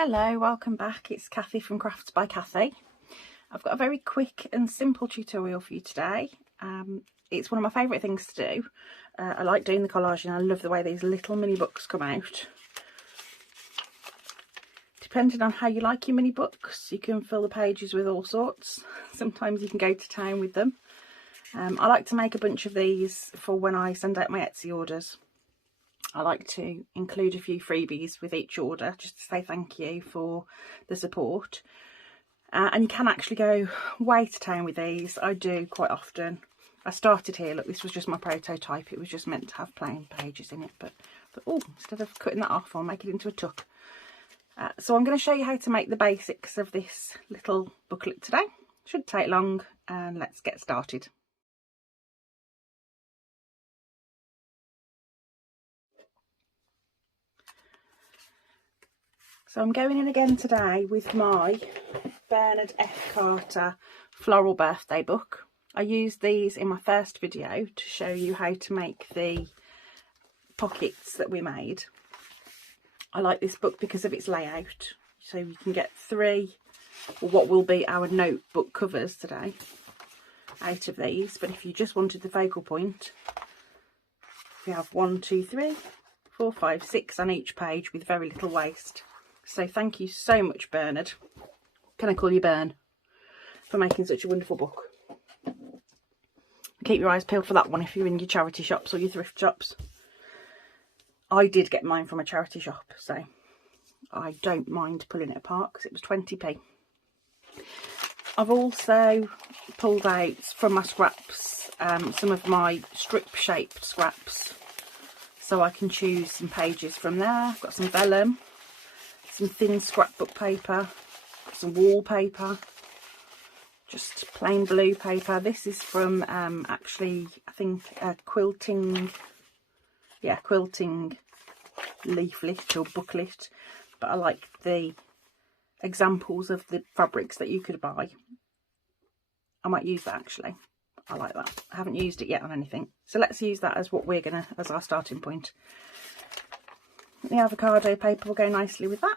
Hello, welcome back. It's Kathy from Crafts by Kathy. I've got a very quick and simple tutorial for you today. It's one of my favourite things to do. I like doing the collaging. I love the way these little mini books come out. Depending on how you like your mini books, you can fill the pages with all sorts. Sometimes you can go to town with them. I like to make a bunch of these for when I send out my Etsy orders. I like to include a few freebies with each order just to say thank you for the support. And you can actually go way to town with these. I do quite often. I started here, look, this was just my prototype. It was just meant to have plain pages in it, but oh, instead of cutting that off, I'll make it into a tuck. So I'm going to show you how to make the basics of this little booklet today. Shouldn't take long, and let's get started. So I'm going in again today with my Bernard F. Carter floral birthday book. I used these in my first video to show you how to make the pockets that we made. I like this book because of its layout. So you can get three, or what will be our notebook covers today, out of these. But if you just wanted the focal point, we have 1, 2, 3, 4, 5, 6 on each page with very little waste. So thank you so much, Bernard. Can I call you Bern? For making such a wonderful book. Keep your eyes peeled for that one if you're in your charity shops or your thrift shops. I did get mine from a charity shop, so I don't mind pulling it apart because it was 20p. I've also pulled out from my scraps some of my strip shaped scraps, so I can choose some pages from there. I've got some vellum, some thin scrapbook paper, some wallpaper, just plain blue paper. This is from actually, I think, a quilting leaflet or booklet, but I like the examples of the fabrics that you could buy. I might use that actually. I like that. I haven't used it yet on anything, so let's use that as what we're gonna, as our starting point. The avocado paper will go nicely with that.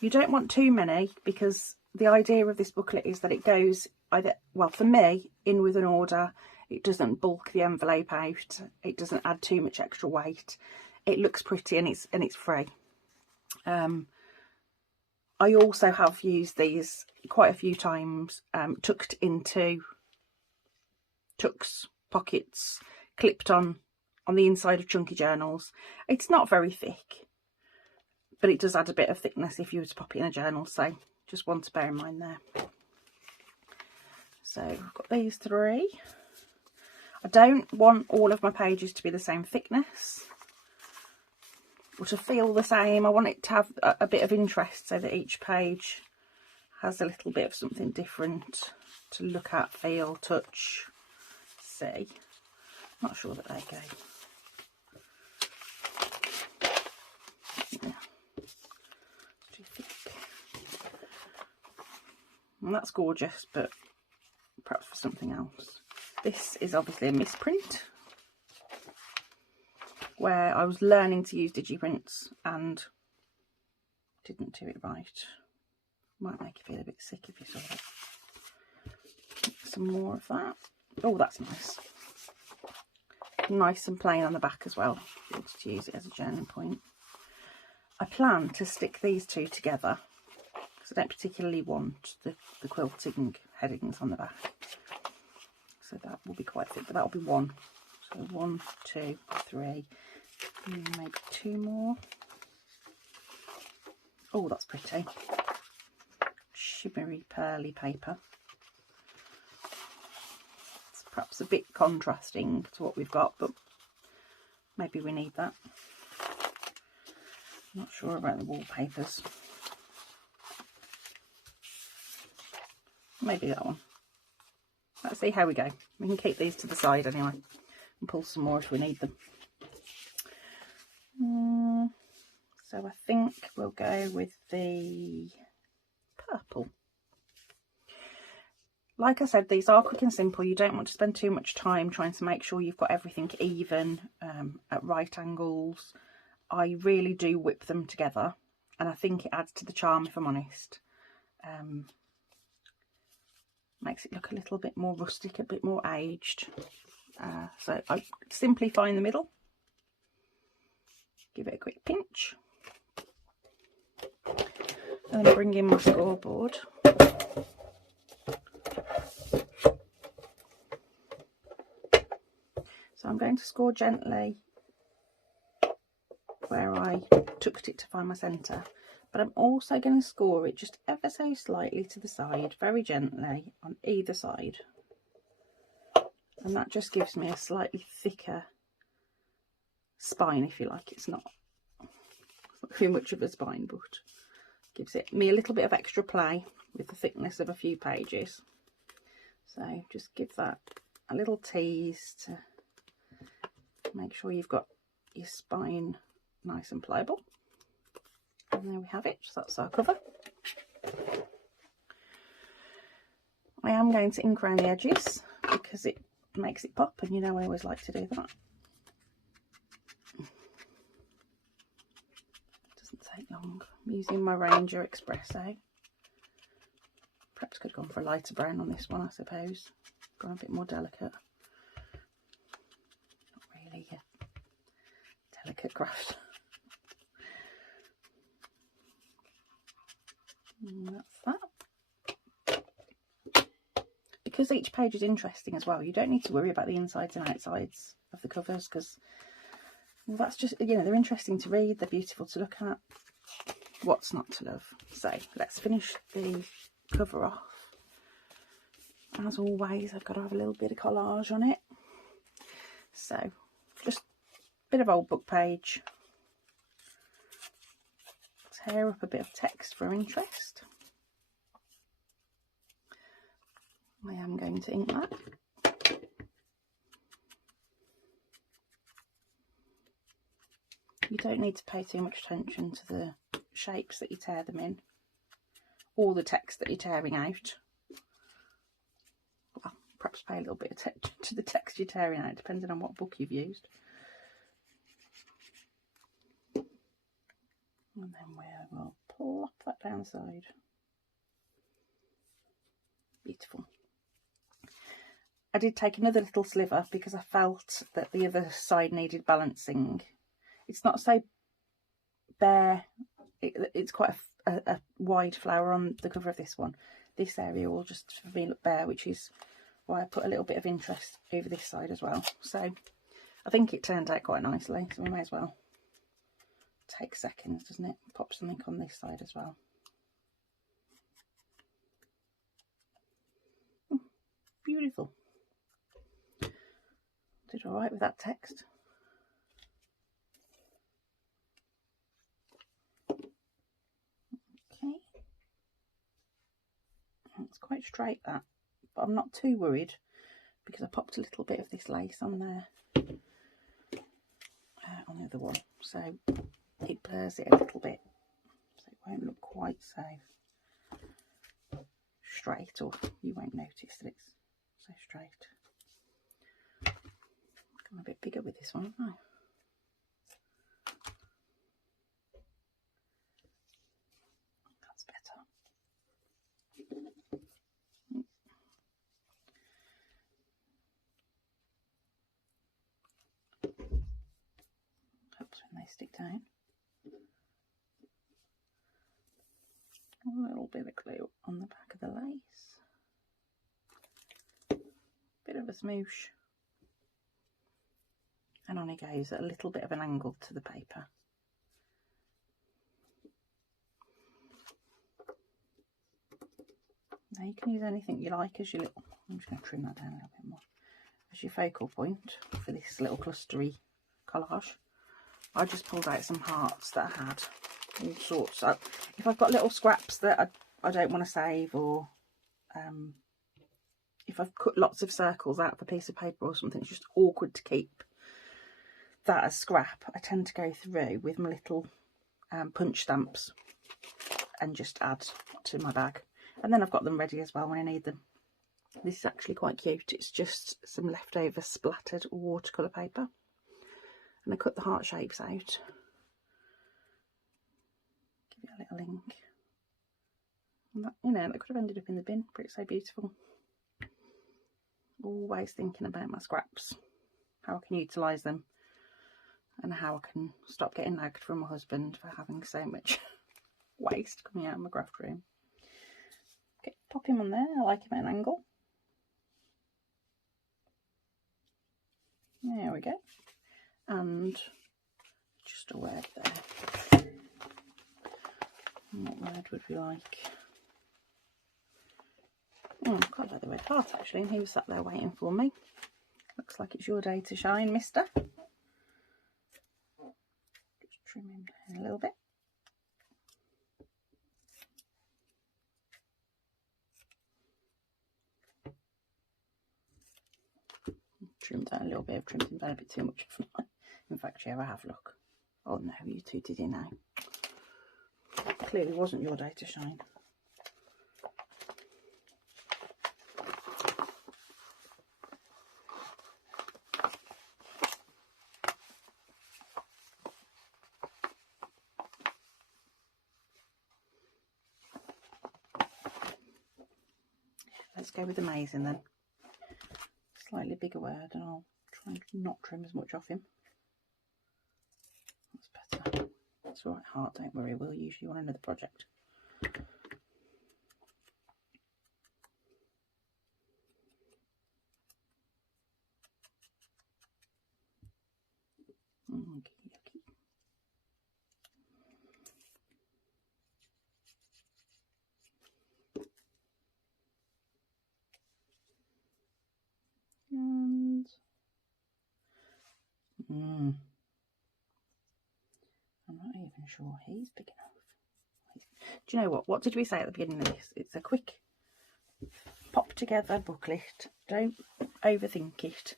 You don't want too many because the idea of this booklet is that it goes either, well, for me, in with an order. It doesn't bulk the envelope out. It doesn't add too much extra weight. It looks pretty and it's free. I also have used these quite a few times, tucked into tucks, pockets, clipped on the inside of chunky journals. It's not very thick, but it does add a bit of thickness if you were to pop it in a journal, so just one to bear in mind there. So I've got these three. I don't want all of my pages to be the same thickness or to feel the same. I want it to have a bit of interest so that each page has a little bit of something different to look at, feel, touch, see. Not sure that they go. Yeah. Too thick. And that's gorgeous, but perhaps for something else. This is obviously a misprint where I was learning to use digiprints and didn't do it right. Might make you feel a bit sick if you saw it. Some more of that. Oh, that's nice. Nice and plain on the back as well. Just to use it as a journaling point. I plan to stick these two together because I don't particularly want the quilting headings on the back. So that will be quite thick, but that will be one. So 1, 2, 3, maybe 2 more. Oh, that's pretty. Shimmery, pearly paper. It's perhaps a bit contrasting to what we've got, but maybe we need that. Not sure about the wallpapers. Maybe that one. Let's see how we go. We can keep these to the side anyway and pull some more if we need them. So I think we'll go with the purple. Like I said, these are quick and simple. You don't want to spend too much time trying to make sure you've got everything even at right angles. I really do whip them together and I think it adds to the charm, if I'm honest. Makes it look a little bit more rustic, a bit more aged. So I simply find the middle, give it a quick pinch, and then bring in my scoreboard. So I'm going to score gently where I tucked it to find my centre, but I'm also going to score it just ever so slightly to the side, very gently on either side, and that just gives me a slightly thicker spine, if you like. It's not too much of a spine, but gives it me a little bit of extra play with the thickness of a few pages. So just give that a little tease to make sure you've got your spine nice and pliable. And there we have it. So that's our cover. I am going to ink around the edges because it makes it pop, and you know I always like to do that. It doesn't take long. I'm using my Ranger Espresso. Perhaps could have gone for a lighter brown on this one, I suppose. Gone a bit more delicate. Not really a delicate craft. And that's that. Because each page is interesting as well, you don't need to worry about the insides and outsides of the covers, because that's just, you know, they're interesting to read, they're beautiful to look at. What's not to love? So let's finish the cover off. As always, I've got to have a little bit of collage on it. So just a bit of old book page. Tear up a bit of text for interest. I am going to ink that. You don't need to pay too much attention to the shapes that you tear them in, or the text that you're tearing out. Well, perhaps pay a little bit of attention to the text you're tearing out, depending on what book you've used. And then we will plop that down the side. Beautiful. I did take another little sliver because I felt that the other side needed balancing. It's not so bare, it's quite a wide flower on the cover of this one. This area will just for me look bare, which is why I put a little bit of interest over this side as well. So I think it turned out quite nicely, so we may as well take seconds, doesn't it? Pop something on this side as well. Beautiful. Did all right with that text. Okay. It's quite straight, that, but I'm not too worried because I popped a little bit of this lace on there on the other one, so it blurs it a little bit, so it won't look quite so straight, or you won't notice that it's so straight. I'm a bit bigger with this one, haven't I? That's better. Helps when they stick down. A little bit of glue on the back of the lace. Bit of a smoosh. And on it goes at a little bit of an angle to the paper. Now you can use anything you like as your little, I'm just going to trim that down a little bit more, as your focal point for this little clustery collage. I just pulled out some hearts that I had all sorts. So if I've got little scraps that I don't want to save, or if I've cut lots of circles out of a piece of paper or something, it's just awkward to keep that as scrap, I tend to go through with my little punch stamps and just add to my bag, and then I've got them ready as well when I need them. This is actually quite cute. It's just some leftover splattered watercolour paper, and I cut the heart shapes out. Give it detailing. And that, you know, that could have ended up in the bin, but it's so beautiful. Always thinking about my scraps, how I can utilise them, and how I can stop getting nagged from my husband for having so much waste coming out of my craft room. Okay, pop him on there. I like him at an angle. There we go. And just a word there. What word would we like? Oh, I quite like the red heart actually, and he was sat there waiting for me. Looks like it's your day to shine, mister. Just trim him down a little bit. Trimmed down a little bit, I've trimmed him down a bit too much. In fact, yeah, I have, look. Oh no, you two did you now? Clearly wasn't your day to shine. Let's go with amazing then. Slightly bigger word, and I'll try and not trim as much off him. That's better. It's alright, heart, don't worry, we'll use you on another project. Okay. And I'm not even sure he's big enough. Do you know what did we say at the beginning of this? It's a quick pop together booklet. Don't overthink it.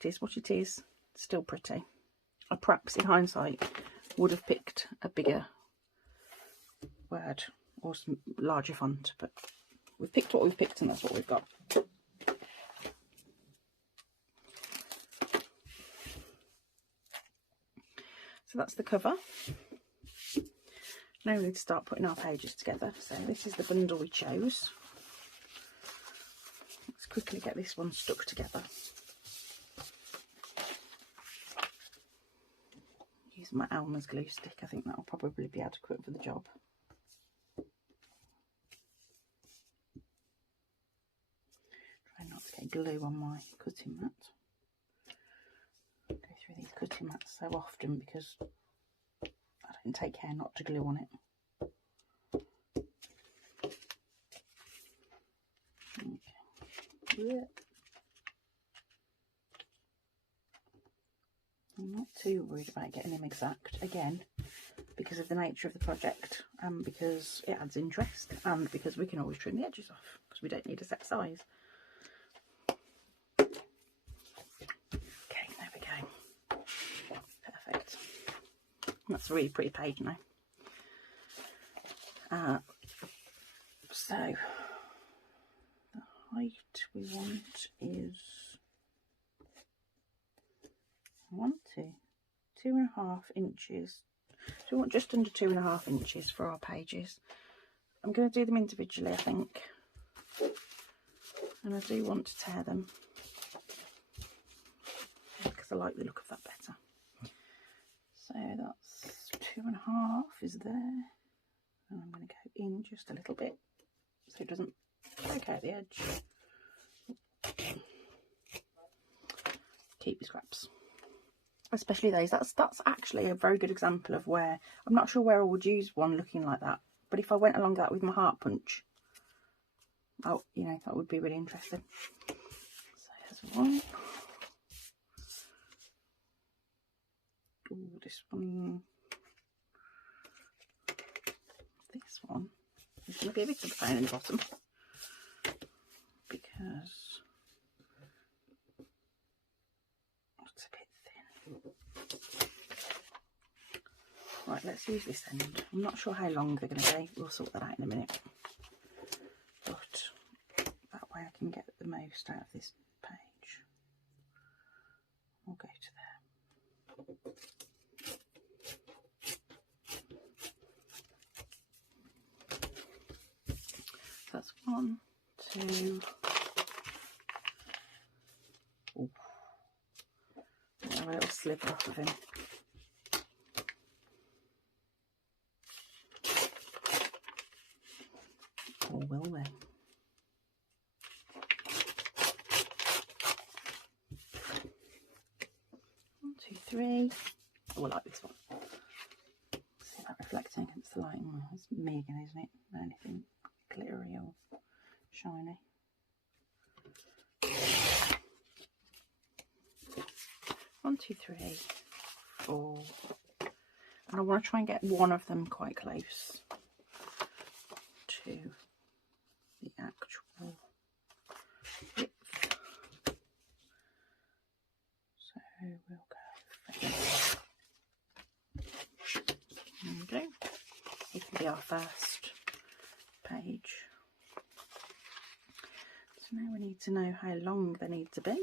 It is what it is. It's still pretty. I perhaps in hindsight would have picked a bigger word or some larger font, but we've picked what we've picked and that's what we've got. So that's the cover. Now we need to start putting our pages together. So this is the bundle we chose. Let's quickly get this one stuck together. Use my Elmer's glue stick. I think that'll probably be adequate for the job. Try not to get glue on my cutting mat. I go through these cutting mats so often because I don't take care not to glue on it. Okay. I'm not too worried about getting them exact, again, because of the nature of the project, and because it adds interest, and because we can always trim the edges off, because we don't need a set size. Okay, there we go. Perfect. That's a really pretty page now. So, the height we want is 2.5 inches. So we want just under 2.5 inches for our pages. I'm going to do them individually, I think, and I do want to tear them because I like the look of that better. So that's 2.5 is there, and I'm going to go in just a little bit so it doesn't poke out the edge. Keep your scraps, especially those. That's actually a very good example of where I'm not sure where I would use one looking like that, but if I went along that with my heart punch, oh, you know, that would be really interesting. So here's one. Ooh, this one is going to be a bit of a pain in the bottom because it's a bit thin. Right, let's use this end. I'm not sure how long they're going to be. We'll sort that out in a minute. But that way I can get the most out of this page. We'll go to there. that's 1, 2. Ooh. A little sliver off of him. Or will they? 1, 2, 3. Oh, I like this one. See that reflecting against the light. Oh, it's me again, isn't it? Anything glittery or shiny. 1, 2, 3, 4. And I want to try and get one of them quite close to the actual width. So we'll go. There we go. This will be our first page. So now we need to know how long they need to be.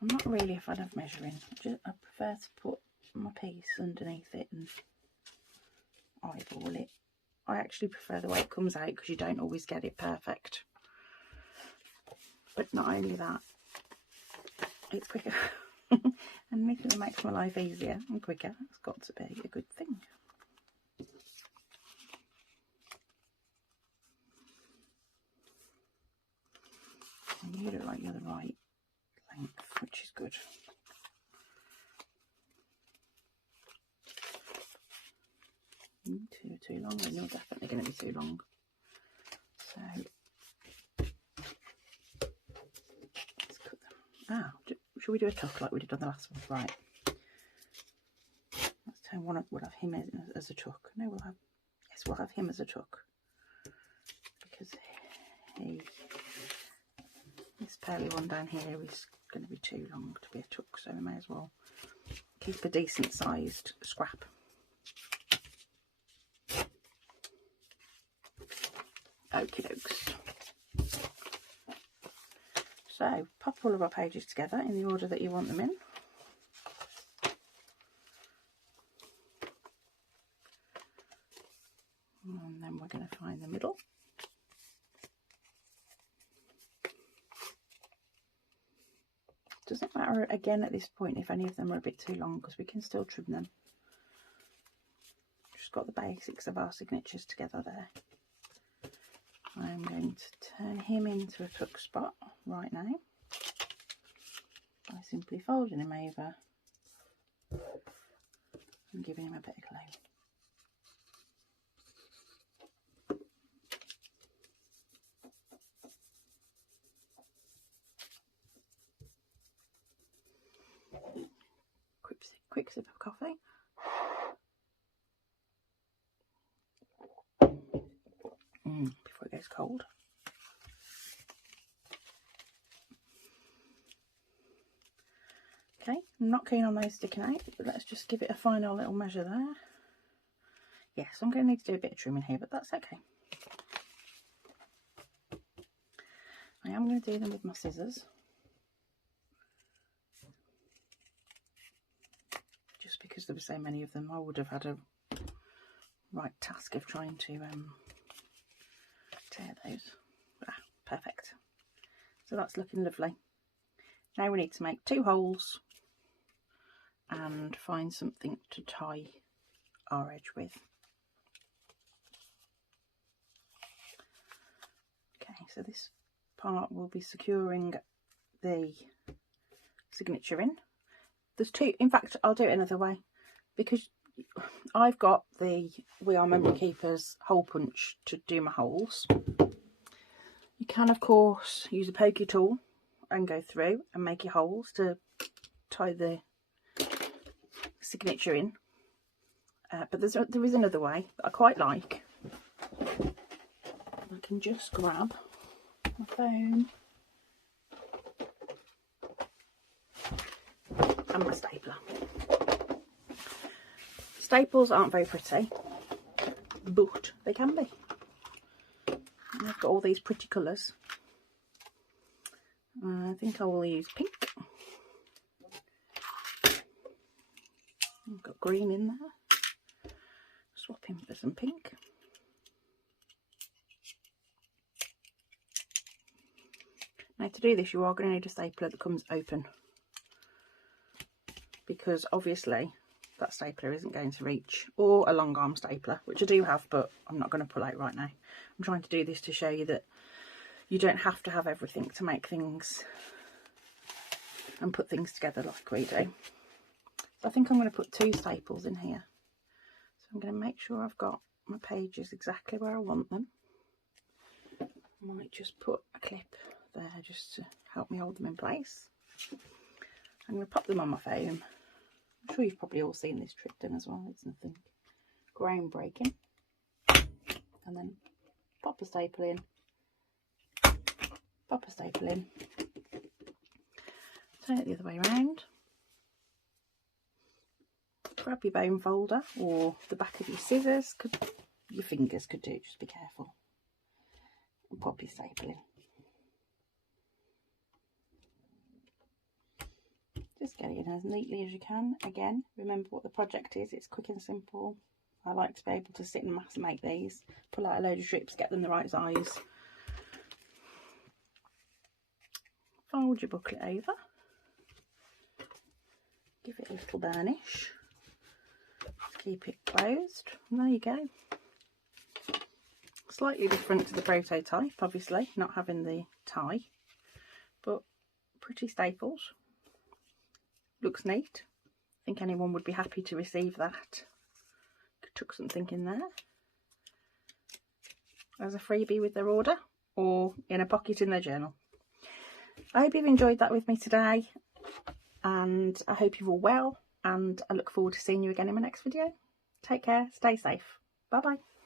I'm not really a fan of measuring. I prefer to put my piece underneath it and eyeball it. I actually prefer the way it comes out because you don't always get it perfect. But not only that, it's quicker. And anything that makes my life easier and quicker, it's got to be a good thing. And you look like you're the right length, which is good. Too long, and you're definitely going to be too long. So let's cut them. Ah, should we do a tuck like we did on the last one? Right. Let's turn one up. We'll have him as a tuck. No, we'll have him as a tuck because this pearly one down here is going to be too long to be a tuck, so we may as well keep a decent sized scrap. Okie dokes. So pop all of our pages together in the order that you want them in. And then we're going to find the middle. Doesn't matter again at this point if any of them are a bit too long because we can still trim them. Just got the basics of our signatures together there. I'm going to turn him into a tuck spot right now by simply folding him over and giving him a bit of glue. Quick sip of coffee. Before it gets cold. Okay, I'm not keen on those sticking out, but let's just give it a final little measure there. Yes, I'm going to need to do a bit of trimming here, but that's okay. I am going to do them with my scissors. Just because there were so many of them, I would have had a right task of trying to tear those. Perfect. So that's looking lovely. Now we need to make 2 holes and find something to tie our edge with. Okay, so this part will be securing the signature in. There's 2, in fact I'll do it another way because I've got the We Are Memory Keepers hole punch to do my holes. You can of course use a pokey tool and go through and make your holes to tie the signature in, but there is another way that I quite like. I can just grab my phone and my stapler. Staples aren't very pretty, but they can be. And I've got all these pretty colours. I think I will use pink. I've got green in there. Swap in for some pink. Now to do this you are going to need a stapler that comes open, because obviously that stapler isn't going to reach, or a long arm stapler, which I do have but I'm not going to pull out right now. I'm trying to do this to show you that you don't have to have everything to make things and put things together like we do. So I think I'm going to put 2 staples in here. So I'm going to make sure I've got my pages exactly where I want them. I might just put a clip there just to help me hold them in place. I'm going to pop them on my foam. I'm sure you've probably all seen this trick done as well. It's nothing groundbreaking. And then pop a staple in, pop a staple in, turn it the other way around, grab your bone folder or the back of your scissors, your fingers could do, just be careful, and pop your staple in. Just get it in as neatly as you can. Again, remember what the project is, it's quick and simple. I like to be able to sit and mass make these, pull out a load of strips, get them the right size. Fold your booklet over, give it a little burnish, keep it closed, and there you go. Slightly different to the prototype, obviously, not having the tie, but pretty staples. Looks neat. I think anyone would be happy to receive that. Could chuck something in there as a freebie with their order, or in a pocket in their journal. I hope you've enjoyed that with me today, and I hope you're all well, and I look forward to seeing you again in my next video. Take care, stay safe. Bye bye.